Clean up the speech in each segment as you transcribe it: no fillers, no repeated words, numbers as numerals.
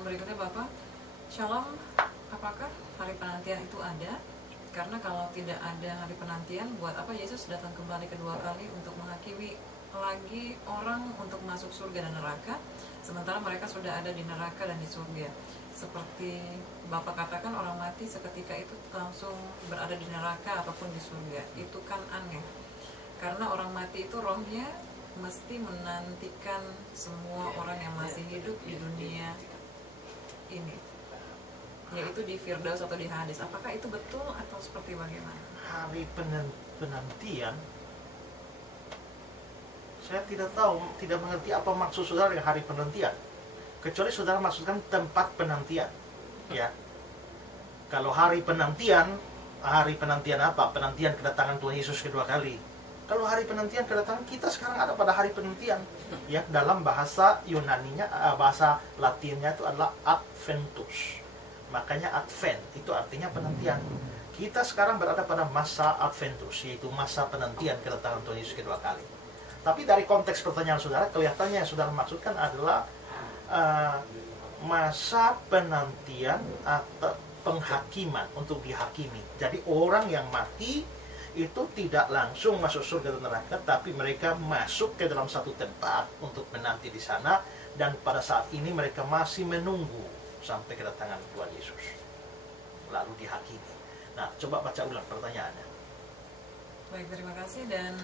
pertanyaan berikutnya Bapak. Shalom, apakah hari penantian itu ada? Karena kalau tidak ada hari penantian, buat apa Yesus datang kembali kedua kali untuk menghakimi lagi orang untuk masuk surga dan neraka, sementara mereka sudah ada di neraka dan di surga? Seperti Bapak katakan, orang mati seketika itu langsung berada di neraka ataupun di surga. Itu kan aneh, karena orang mati itu rohnya mesti menantikan semua orang yang masih hidup di dunia ini, yaitu di Firdaus atau di Hades. Apakah itu betul atau seperti bagaimana? Hari penantian, saya tidak tahu, tidak mengerti apa maksud saudara dengan hari penantian, kecuali saudara maksudkan tempat penantian, ya. Kalau hari penantian apa? Penantian kedatangan Tuhan Yesus kedua kali. Kalau hari penantian kedatangan kita sekarang ada pada hari penantian, ya. Dalam bahasa Yunaninya, bahasa Latinnya itu adalah Adventus. Makanya Advent itu artinya penantian. Kita sekarang berada pada masa Adventus, yaitu masa penantian kedatangan Tuhan Yesus kedua kali. Tapi dari konteks pertanyaan saudara, kelihatannya yang saudara maksudkan adalah masa penantian atau penghakiman untuk dihakimi. Jadi orang yang mati itu tidak langsung masuk surga dan neraka, tapi mereka masuk ke dalam satu tempat untuk menanti di sana, dan pada saat ini mereka masih menunggu sampai kedatangan Tuhan Yesus, lalu dihakimi. Nah, coba baca ulang pertanyaannya. Baik, terima kasih, dan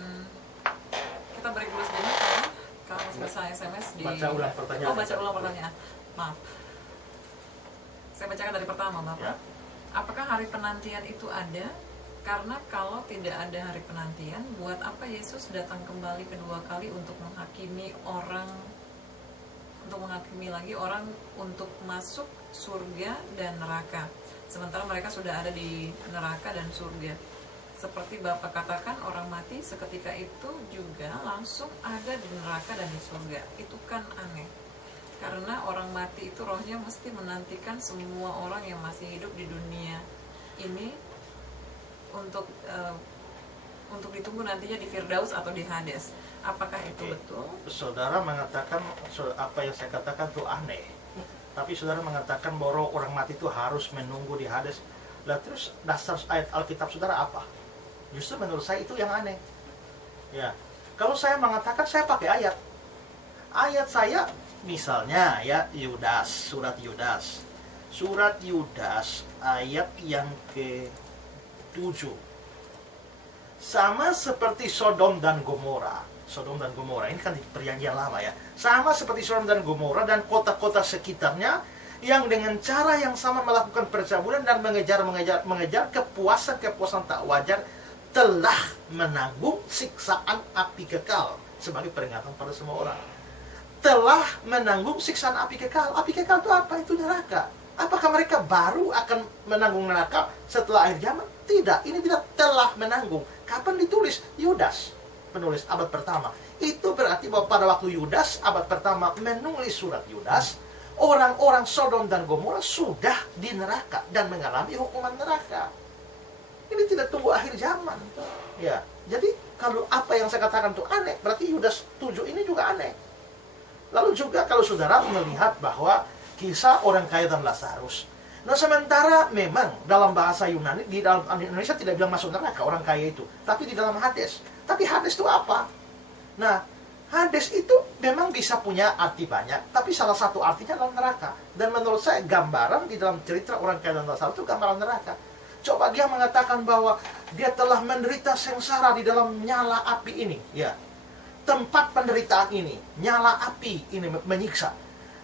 kita break dulu sejenak kalau bisa SMS di... Baca ulang pertanyaan. Oh, baca ulang pertanyaan. Maaf. Saya bacakan dari pertama, Bapak. Ya. Apakah hari penantian itu ada? Karena kalau tidak ada hari penantian, buat apa Yesus datang kembali kedua kali untuk menghakimi lagi orang untuk masuk surga dan neraka, sementara mereka sudah ada di neraka dan surga? Seperti Bapak katakan, orang mati seketika itu juga langsung ada di neraka dan di surga. Itu kan aneh, karena orang mati itu rohnya mesti menantikan semua orang yang masih hidup di dunia ini untuk ditunggu nantinya di Firdaus atau di Hades. Apakah itu betul? Saudara mengatakan apa yang saya katakan itu aneh, tapi saudara mengatakan bahwa orang mati itu harus menunggu di Hades. Lah terus dasar ayat Alkitab saudara apa? Justru menurut saya itu yang aneh. Ya, kalau saya mengatakan saya pakai ayat. Ayat saya misalnya ya Yudas, surat Yudas ayat yang ke-7. Sama seperti Sodom dan Gomora ini kan di perjanjian lama ya. Sama seperti Sodom dan Gomora dan kota-kota sekitarnya yang dengan cara yang sama melakukan percabulan dan mengejar kepuasan tak wajar, telah menanggung siksaan api kekal sebagai peringatan pada semua orang. Telah menanggung siksaan api kekal. Api kekal itu apa? Itu neraka. Apakah mereka baru akan menanggung neraka setelah akhir zaman? Tidak, ini tidak telah menanggung. Kapan ditulis? Yudas, penulis abad pertama. Itu berarti bahwa pada waktu Yudas, abad pertama, menulis surat Yudas, orang-orang Sodom dan Gomora sudah di neraka dan mengalami hukuman neraka. Ini tidak tunggu akhir zaman. Ya, jadi kalau apa yang saya katakan itu aneh, berarti Yudas 7 ini juga aneh. Lalu juga kalau saudara melihat bahwa kisah orang kaya dan Lazarus. Nah, sementara memang dalam bahasa Yunani, di dalam Indonesia tidak bilang masuk neraka orang kaya itu, tapi di dalam Hades. Tapi Hades itu apa? Nah, Hades itu memang bisa punya arti banyak, tapi salah satu artinya adalah neraka. Dan menurut saya gambaran di dalam cerita orang kaya dan Lazarus itu gambaran neraka. Coba dia mengatakan bahwa dia telah menderita sengsara di dalam nyala api ini, ya. Tempat penderitaan ini, nyala api ini menyiksa.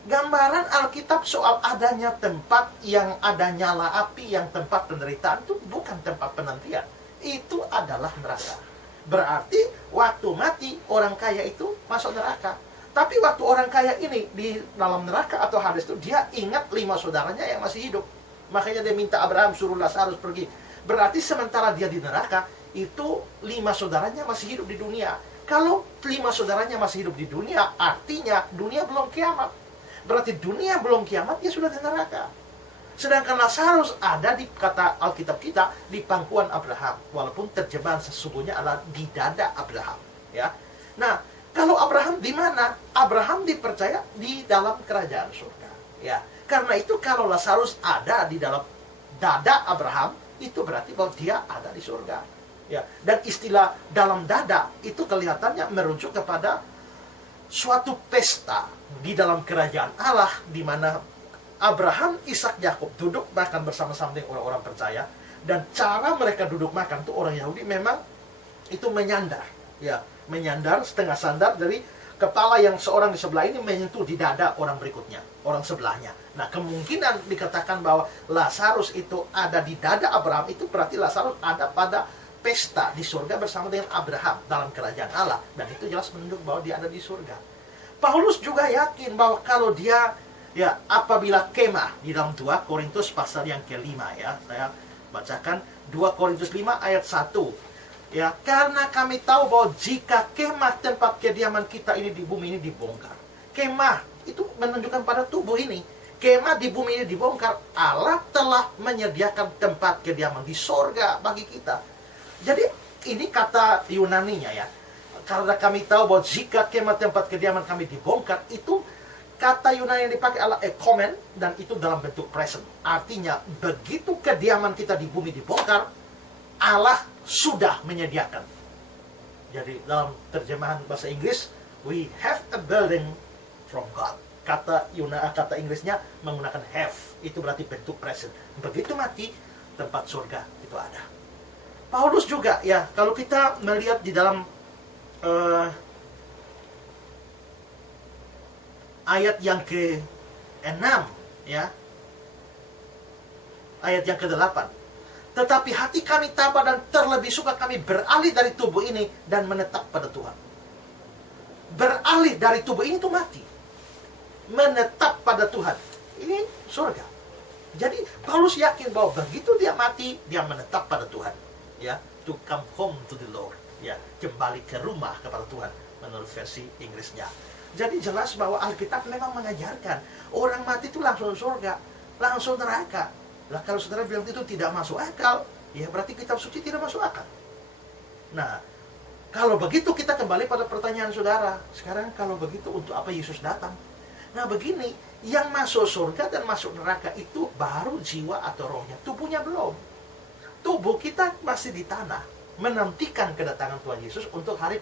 Gambaran Alkitab soal adanya tempat yang ada nyala api, yang tempat penderitaan, itu bukan tempat penantian. Itu adalah neraka. Berarti waktu mati orang kaya itu masuk neraka. Tapi waktu orang kaya ini di dalam neraka atau Hades itu, dia ingat 5 saudaranya yang masih hidup. Makanya dia minta Abraham suruh Lazarus pergi. Berarti sementara dia di neraka, itu 5 saudaranya masih hidup di dunia. Kalau 5 saudaranya masih hidup di dunia, artinya dunia belum kiamat. Berarti dunia belum kiamat, dia sudah di neraka. Sedangkan Lazarus ada di kata Alkitab kita di pangkuan Abraham, walaupun terjemahan sesungguhnya adalah di dada Abraham, ya. Nah, kalau Abraham di mana? Abraham dipercaya di dalam kerajaan surga. Ya, karena itu kalau Lazarus ada di dalam dada Abraham, itu berarti bahwa dia ada di surga. Ya, dan istilah dalam dada itu kelihatannya merujuk kepada suatu pesta di dalam kerajaan Allah, di mana Abraham, Ishak, Yakub duduk makan bersama-sama dengan orang-orang percaya, dan cara mereka duduk makan tuh orang Yahudi memang itu menyandar, ya, menyandar setengah sandar dari kepala yang seorang di sebelah ini menyentuh di dada orang berikutnya, orang sebelahnya. Nah, kemungkinan dikatakan bahwa Lazarus itu ada di dada Abraham, itu berarti Lazarus ada pada pesta di surga bersama dengan Abraham dalam kerajaan Allah, dan itu jelas menunjuk bahwa dia ada di surga. Paulus juga yakin bahwa kalau dia, ya, apabila kemah di dalam 2 Korintus pasal yang ke-5, ya, saya bacakan 2 Korintus 5 ayat 1. Ya, karena kami tahu bahwa jika kemah tempat kediaman kita ini di bumi ini dibongkar. Kemah itu menunjukkan pada tubuh ini. Kemah di bumi ini dibongkar, Allah telah menyediakan tempat kediaman di sorga bagi kita. Jadi ini kata Yunaninya, ya. Karena kami tahu bahwa jika kemah tempat kediaman kami dibongkar, itu kata Yunani yang dipakai adalah ekomen, dan itu dalam bentuk present. Artinya begitu kediaman kita di bumi dibongkar, Allah sudah menyediakan. Jadi dalam terjemahan bahasa Inggris, we have a building from God. Kata Inggrisnya menggunakan have, itu berarti bentuk present. Begitu mati, tempat surga itu ada. Paulus juga, ya, kalau kita melihat di dalam ayat yang ke-6, ya, ayat yang ke-8, tetapi hati kami tabah dan terlebih suka kami beralih dari tubuh ini dan menetap pada Tuhan. Beralih dari tubuh ini itu mati, menetap pada Tuhan, ini surga. Jadi Paulus yakin bahwa begitu dia mati, dia menetap pada Tuhan, ya, to come home to the Lord, ya, kembali ke rumah kepada Tuhan menurut versi Inggrisnya. Jadi jelas bahwa Alkitab memang mengajarkan orang mati itu langsung surga, langsung neraka. Lah kalau saudara bilang itu tidak masuk akal, ya berarti kitab suci tidak masuk akal. Nah, kalau begitu kita kembali pada pertanyaan saudara. Sekarang kalau begitu untuk apa Yesus datang? Nah begini, yang masuk surga dan masuk neraka itu baru jiwa atau rohnya, tubuhnya belum. Tubuh kita masih di tanah, menantikan kedatangan Tuhan Yesus untuk hari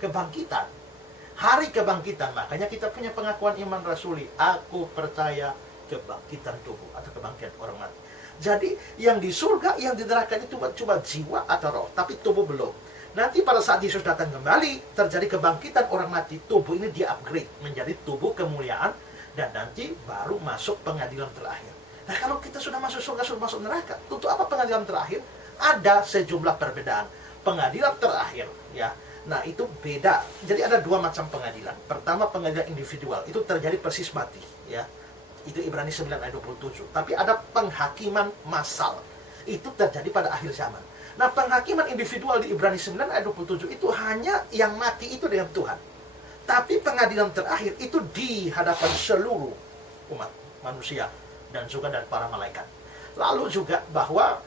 kebangkitan. Hari kebangkitan, makanya kita punya pengakuan iman rasuli, aku percaya kebangkitan tubuh atau kebangkitan orang mati. Jadi yang di surga, yang di neraka itu cuma jiwa atau roh, tapi tubuh belum. Nanti pada saat Yesus datang kembali, terjadi kebangkitan orang mati, tubuh ini di-upgrade menjadi tubuh kemuliaan, dan nanti baru masuk pengadilan terakhir. Nah kalau kita sudah masuk surga, sudah masuk neraka, untuk apa pengadilan terakhir? Ada sejumlah perbedaan. Pengadilan terakhir, ya, nah itu beda. Jadi ada dua macam pengadilan. Pertama pengadilan individual, itu terjadi persis mati, ya. Itu Ibrani 9 ayat 27. Tapi ada penghakiman massal. Itu terjadi pada akhir zaman. Nah, penghakiman individual di Ibrani 9 ayat 27 itu hanya yang mati itu dengan Tuhan. Tapi pengadilan terakhir itu di hadapan seluruh umat manusia dan juga dari para malaikat. Lalu juga bahwa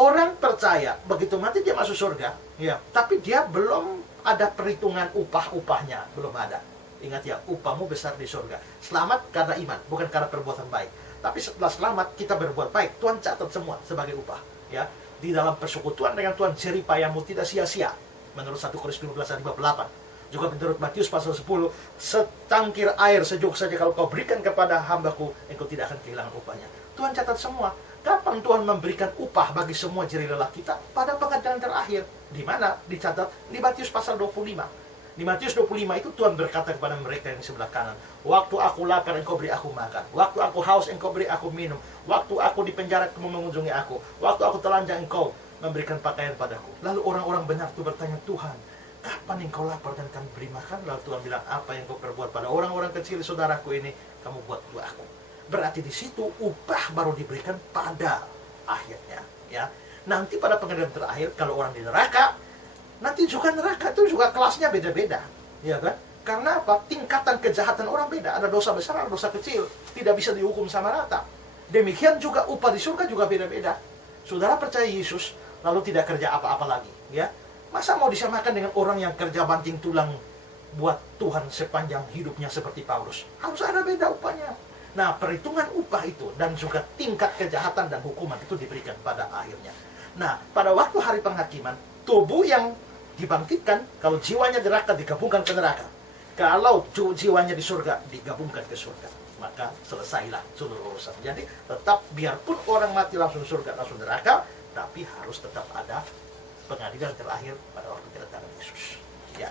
orang percaya begitu mati dia masuk surga, ya, tapi dia belum ada perhitungan upah-upahnya, belum ada. Ingat ya, upahmu besar di surga. Selamat karena iman, bukan karena perbuatan baik. Tapi setelah selamat, kita berbuat baik. Tuhan catat semua sebagai upah. Ya, di dalam persekutuan dengan Tuhan, jeripayamu tidak sia-sia. Menurut 1 Korintus 15 ayat 58. Juga menurut Matius pasal 10, setangkir air sejuk saja kalau kau berikan kepada hambaku, engkau tidak akan kehilangan upahnya. Tuhan catat semua. Kapan Tuhan memberikan upah bagi semua jerih lelah kita? Pada pengadilan terakhir. Di mana? Dicatat di Matius pasal 25. Di Matius 25 itu Tuhan berkata kepada mereka yang di sebelah kanan, waktu aku lapar engkau beri aku makan, waktu aku haus engkau beri aku minum, waktu aku di penjara kamu mengunjungi aku, waktu aku telanjang engkau memberikan pakaian padaku. Lalu orang-orang benar itu bertanya, Tuhan, kapan engkau lapar dan kami beri makan? Lalu Tuhan bilang, apa yang kau perbuat pada orang-orang kecil saudaraku ini, kamu buat buat aku. Berarti di situ upah baru diberikan pada akhirnya, ya. Nanti pada pengadilan terakhir, kalau orang di neraka, nanti juga neraka itu juga kelasnya beda-beda, ya kan? Karena apa? Tingkatan kejahatan orang beda. Ada dosa besar, ada dosa kecil, tidak bisa dihukum sama rata. Demikian juga upah di surga juga beda-beda. Saudara percaya Yesus, lalu tidak kerja apa-apa lagi, ya? Masa mau disamakan dengan orang yang kerja banting tulang buat Tuhan sepanjang hidupnya seperti Paulus? Harus ada beda upahnya. Nah, perhitungan upah itu dan juga tingkat kejahatan dan hukuman itu diberikan pada akhirnya. Nah, pada waktu hari penghakiman, tubuh yang dibangkitkan, kalau jiwanya di neraka digabungkan ke neraka. Kalau jiwanya di surga digabungkan ke surga. Maka selesailah seluruh urusan. Jadi tetap biarpun orang mati langsung surga, langsung neraka, tapi harus tetap ada pengadilan terakhir pada waktu kedatangan Yesus. Ya.